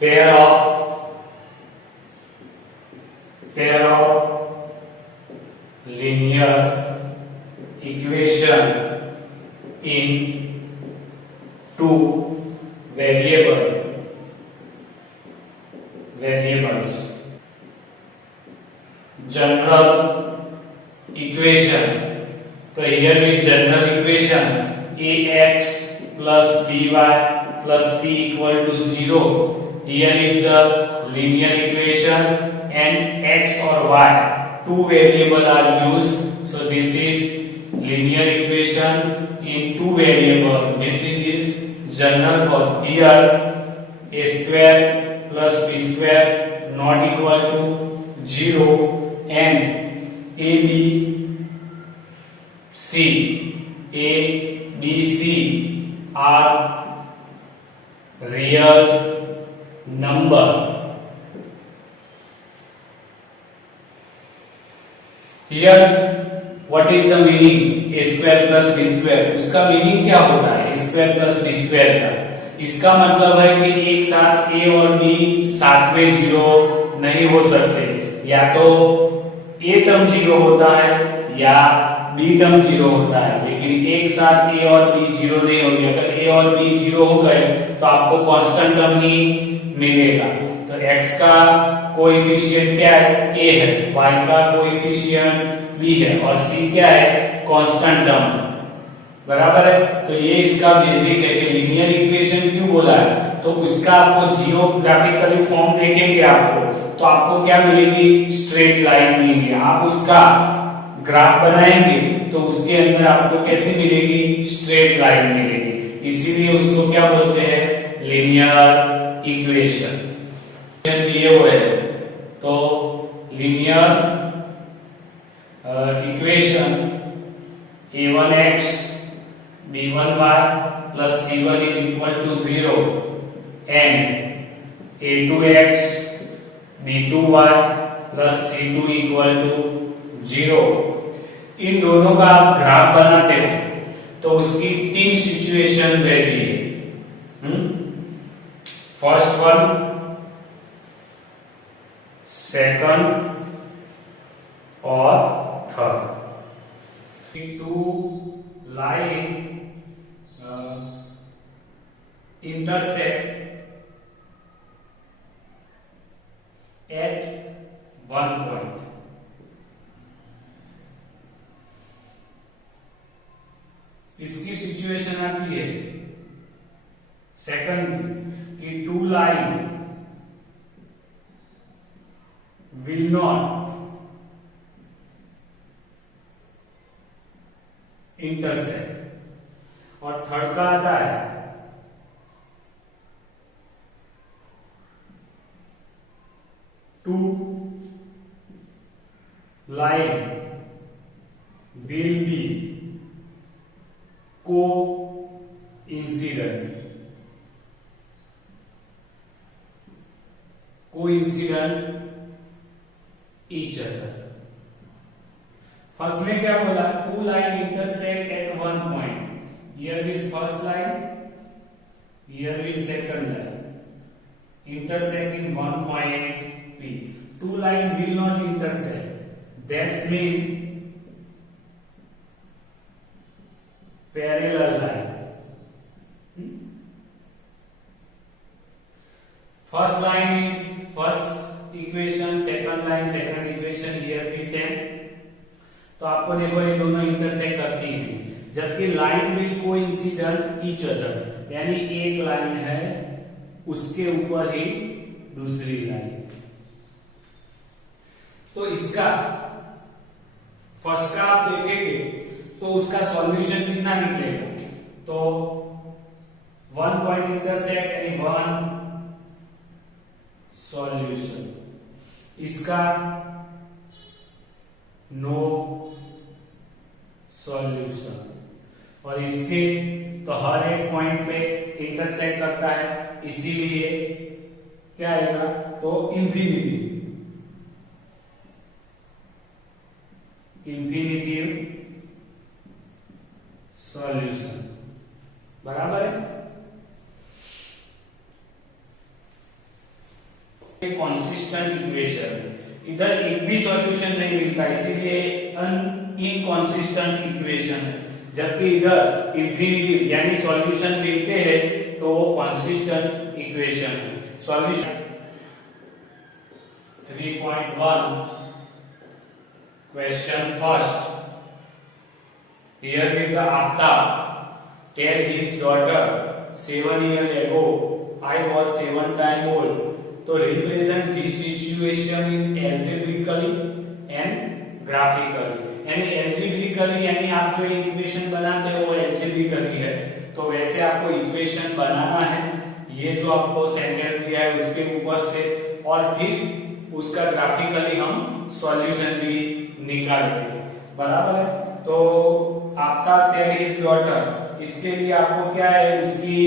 pair of linear equation in two variables. General equation. So here is general equation ax plus by plus c equal to 0. Here is the linear equation and x or y, two variables are used. So this is linear equation in two variables. This is general for here a square plus b square not equal to 0 and a b c are real number. Here what is the meaning a square plus b square? उसका meaning क्या होता है a square plus b square का? इसका मतलब है कि एक साथ a और b साथ में जीरो नहीं हो सकते, या तो a टर्म जीरो होता है या b टर्म जीरो होता है, लेकिन एक साथ a और b जीरो नहीं होगी। अगर a और b जीरो हो गए तो आपको कांस्टेंट टर्म ही मिलेगा। तो x का कोएफिशिएंट क्या है a है, y का कोएफिशिएंट b है और c क्या है कांस्टेंट टर्म, बराबर है। तो ये इसका बेसिक है कि लीनियर इक्वेशन क्यों बोला है, तो उसका आपको जियोग्राफिकली फॉर्म देखेंगे आपको तो आपको क्या मिलेगी स्ट्रेट लाइन मिलेगी। आप उसका ग्राफ बनाएंगे तो उसके अंदर आपको कैसी मिलेगी स्ट्रेट लाइन मिलेगी, इसीलिए उसको क्या बोलते हैं लीनियर इक्वेशन दिए हुए हैं। तो linear equation a1x b1y plus c1 is equal to 0 and a2x b2y plus c2 equal to 0। इन दोनों का आप ग्राफ बनाते हो तो उसकी तीन सिचुएशन रहती है। फर्स्ट वन, सेकंड और third. Two line intersect at one point। इसकी सिचुएशन आती है सेकंड की two line will not intersect, और थर्ड का आता है two line will be coincident each other। First में क्या बोला two line intersect at one point, here is first line, here is second line intersect in one point P। Two line will not intersect, that's mean parallel line। First line is first equation, second line second equation, here भी same। तो आपको देखो ये दोनों intersect करती हैं, जबकि line will coincident each other, यानी एक लाइन है उसके ऊपर ही दूसरी लाइन। तो इसका फर्स्ट का आप देखेंगे तो उसका सॉल्यूशन कितना निकलेगा, तो वन पॉइंट इंटरसेक्ट यानी वन सॉल्यूशन, इसका नो सॉल्यूशन, और इसके तो हर एक पॉइंट पे इंटरसेक्ट करता है, इसीलिए क्या आएगा तो इंफिनिटिव सॉल्यूशन, बराबर है। कॉन्सिस्टेंट इक्वेशन, इधर एक भी सॉल्यूशन नहीं मिलता, इसीलिए इनकॉन्सिस्टेंट इक्वेशन है, जबकि इधर इंफिनिटी यानी सॉल्यूशन मिलते हैं तो वो कॉन्सिस्टेंट इक्वेशन है। Solution 3.1 question first, here with the Aftab tell his daughter 7 years ago I was 7 times old, तो represent this situation in algebraically and graphically, यानी algebraically यानी आप जो इक्वेशन बनाते हो वो algebraically है, तो वैसे आपको इक्वेशन बनाना है, ये जो आपको सेंटेंस दिया है उसके ऊपर से, और फिर उसका ग्राफिकली हम सॉल्यूशन भी निकालेंगे, बराबर है। तो आफ्ता टेल हिज डॉटर, इसके लिए आपको क्या है, उसकी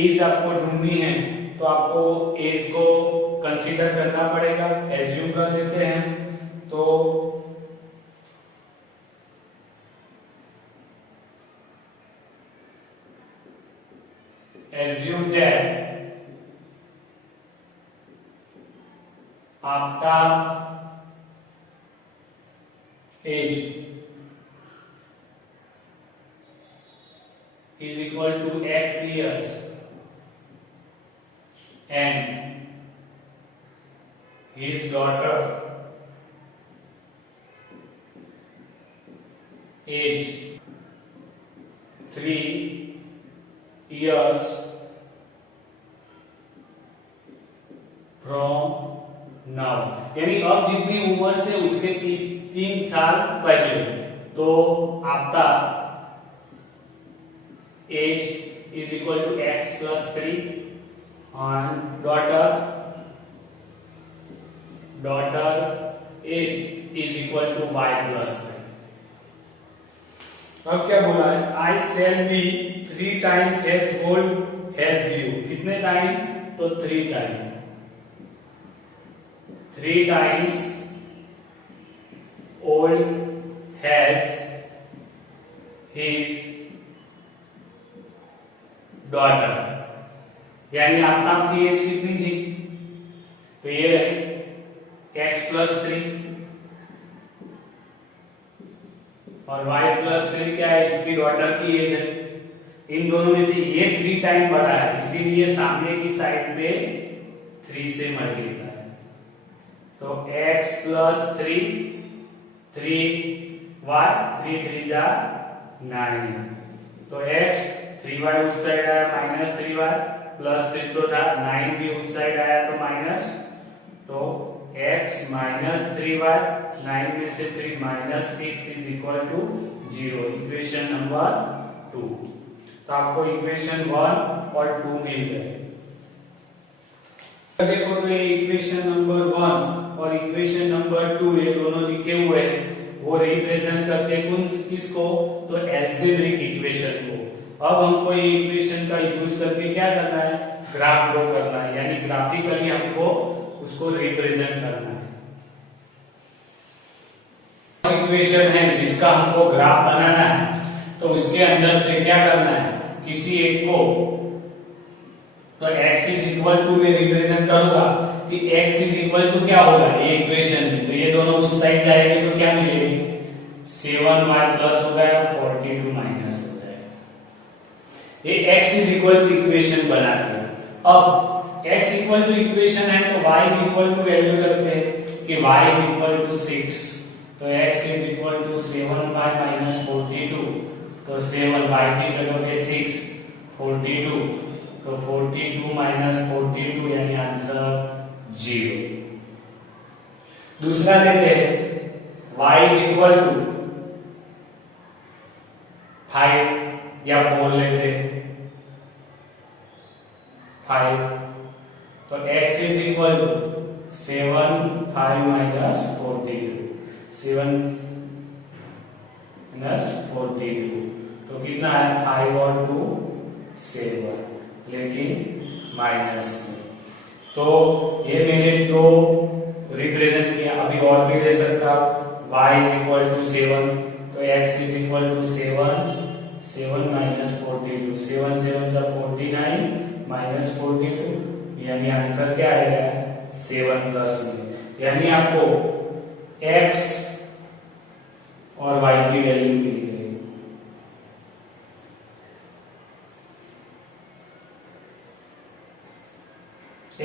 एज आपको ढूंढनी है, तो आपको एज को कंसीडर करना पड़ेगा, एज्यूम कर लेते हैं। तो assume that Aftab age is equal to x years and his daughter age 3 years from now, यानी अब जितनी उम्र से उसके 3 साल पहले, तो आफ्ता age is equal to x plus 3 and daughter age is equal to y plus 3। अब क्या बोला है, I shall be 3 times as old as you, कितने टाइम, तो 3 time, 3 times old as his daughter, यानी आफ्ता की एज कितनी थी, तो ये रहे x प्लस 3 और y प्लस 3 क्या है, इसकी डॉटर की एज है। इन दोनों में से ये 3 टाइम बड़ा है, इसीलिए सामने की साइड पे 3 से मल्टीप्लाई, तो x प्लस 3 3y 3 3 जा 9, तो x 3y उस साइड आया माइनस 3y प्लस 3 तो था 9 भी उस साइड आया तो माइनस, तो x माइनस 3y 9 में से 3 minus 6 is equal to 0, equation number 2। तो आपको इक्वेशन 1 और 2 मिल गए। देखो तो ये इक्वेशन नंबर 1 और इक्वेशन नंबर 2 ये दोनों लिखे हुए हैं, वो रिप्रेजेंट करते हैं किसको, तो एल्जेब्रिक इक्वेशन को। अब हमको ये इक्वेशन का यूज करके क्या करना है, ग्राफ ड्रॉ करना है, यानी ग्राफिकली हमको उसको रिप्रेजेंट करना है। इक्वेशन है जिसका हमको ग्राफ बनाना है, तो उसके अंदर से क्या करना है, किसी एक को, तो x इज इक्वल टू में रिप्रेजेंट करूंगा कि x इज इक्वल टू क्या होगा, ये इक्वेशन है, तो ये दोनों उस साइड जाएंगे तो क्या मिलेगी, 7y प्लस हो गया 42 माइनस हो जाएगा, ये x is equal to equation बना दिया। अब x इक्वल टू इक्वेशन है तो y is equal to value रखते हैं कि y इज इक्वल टू 6, तो x is equal to 7y minus 42, तो 7y की जगह पे 6 42, तो 42 माइनस 42 यानी आंसर 0। दूसरा लेते हैं y इज इक्वल टू 5 या 4 लेते हैं 5, तो x is equal to 7 5 minus 42, 7 minus 42, तो कितना है 5 और 2 7, लेकिन माइनस में, तो ये मैंने 2 रिप्रेजेंट किया। अभी और भी दे सकता y इज इक्वल टू 7, तो x is equal to 7 minus 42, 7 7 जा 49 माइनस 42, यानी आंसर क्या आएगा 7 प्लस बी। यानी आपको x और y की वैल्यू मिल गई।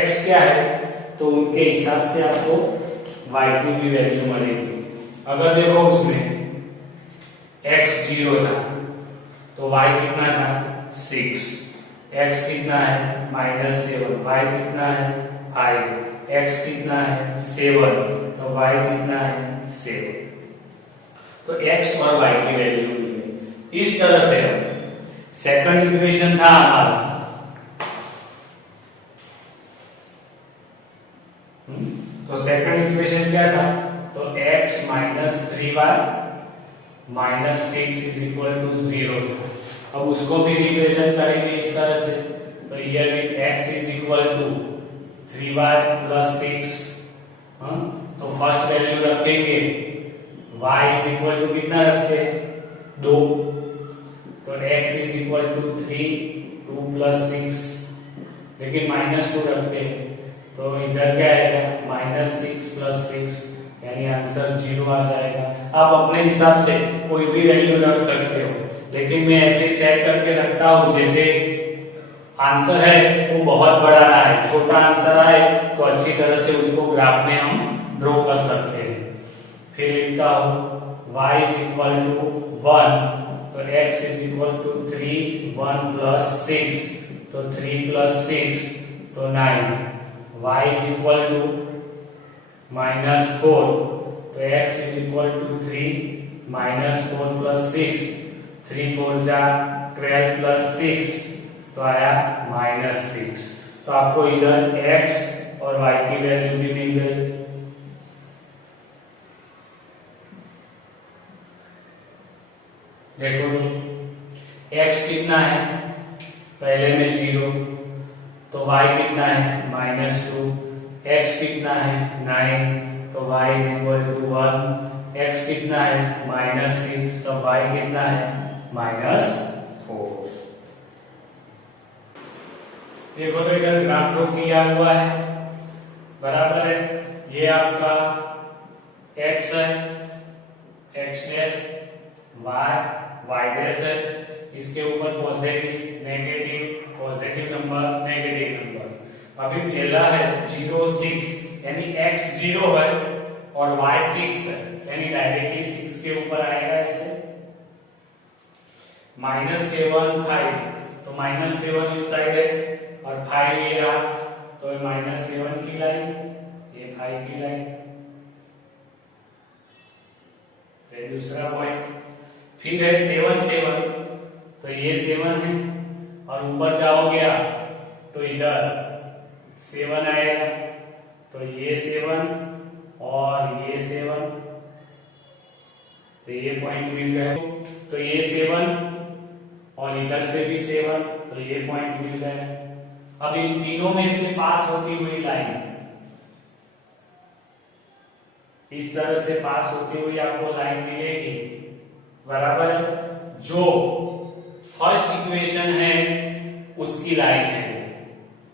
x क्या है तो उनके हिसाब से आपको y की भी वैल्यू मिलेगी। अगर देखो उसमें x 0 था तो y कितना था 6, x कितना है -7, y कितना है 5, x कितना है 7, तो y कितना है 7। तो x और y की वैल्यू मिल गई। इस तरह से सेकंड इक्वेशन था हमारा, तो सेकंड इक्वेशन क्या था तो x minus 3y minus 6 is equal to 0। अब उसको भी रिप्रेजेंट करेंगे इस तरह से, तो here with x is equal to 3y plus 6। तो फर्स्ट वैल्यू रखेंगे y इज इक्वल टू कितना रखते हैं 2, तो x is equal to 3, 2 plus 6, लेकिन -2 रखते हैं तो इधर क्या आएगा -6 प्लस 6, यानी आंसर 0 आ जाएगा। आप अपने हिसाब से कोई भी वैल्यू रख सकते हो, लेकिन मैं ऐसे सेट करके रखता हूं जैसे आंसर है वो बहुत बड़ा ना है, छोटा आंसर आए तो अच्छी तरह से उसको ग्राफ में हम ड्रॉ कर सकते हैं। फिर लिखता हूं y इज इक्वल टू 1, तो x is equal to 3, 1 plus 6, तो 3 प्लस 6 तो 9, y इज इक्वल टू -4, तो x is equal to 3 -4 plus 6, 3 4 जा 12 प्लस 6 तो आया -6। तो आपको इधर x और y की वैल्यू भी मिल गई। देखो x कितना है पहले में 0, तो y कितना है -2, x कितना है 9, तो y is equal to 1, x कितना है -6, तो y कितना है -4। देखो तो इधर ग्राफ ड्रॉ किया हुआ है, बराबर है। ये आपका x है, x डैश, y डैश है, इसके ऊपर positive negative, positive number negative number. अभी पहला है 0 6, यानी x 0 है और y 6 है, यानी डायरेक्टली 6 के ऊपर आएगा ऐसे। -7 5, तो -7 इस साइड है और 5 ये रहा, तो -7 की लाइन, ये 5 की लाइन। फिर दूसरा पॉइंट, फिर है 7 7, तो ये 7 है और ऊपर जाओगे आप तो इधर 7 आएगा, तो ये 7 और ये 7, तो ये पॉइंट मिल गए। तो ये 7 और इधर से भी 7, तो ये पॉइंट मिल गए। अब इन तीनों में से पास होती हुई लाइन इस तरह से पास होती हुई आपको लाइन मिलेगी, बराबर है। जो फर्स्ट इक्वेशन है उसकी लाइन है,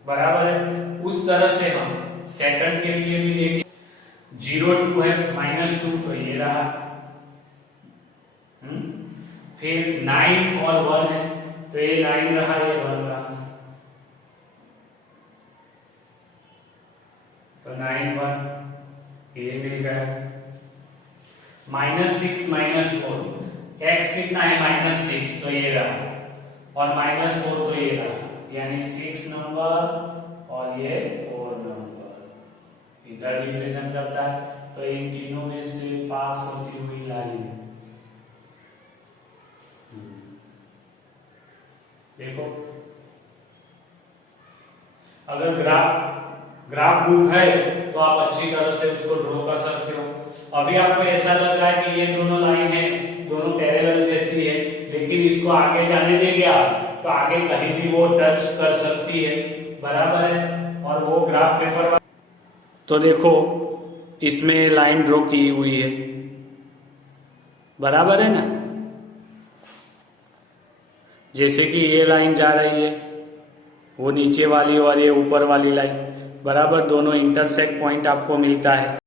बराबर है। उस तरह से हम सेकंड के लिए भी देखें, 0 2 है -2, तो ये रहा। फिर 9 और 1 है, तो ये 9 रहा, ये 1 रहा, तो 9 1 ये मिल गया। -6 -4, x कितना है -6, तो ये रहा, और -4 तो ये रहा, यानी 6 नंबर और ये 4 नंबर इधर रिप्रेजेंट करता है। तो इन तीनों में से पास होती हुई लाइन देखो। अगर ग्राफ बुक है तो आप अच्छी तरह से उसको ड्रॉ कर सकते हो। अभी आपको ऐसा लग रहा है कि ये दोनों लाइन है, दोनों पैरेलल जैसी है, लेकिन इसको आगे जाने देंगे आप तो आगे कहीं भी वो टच कर सकती है, बराबर है। और वो ग्राफ पेपर, तो देखो इसमें लाइन ड्रॉ की हुई है, बराबर है ना। जैसे कि ये लाइन जा रही है वो नीचे वाली और ये ऊपर वाली लाइन बराबर दोनों इंटरसेक्ट पॉइंट आपको मिलता है।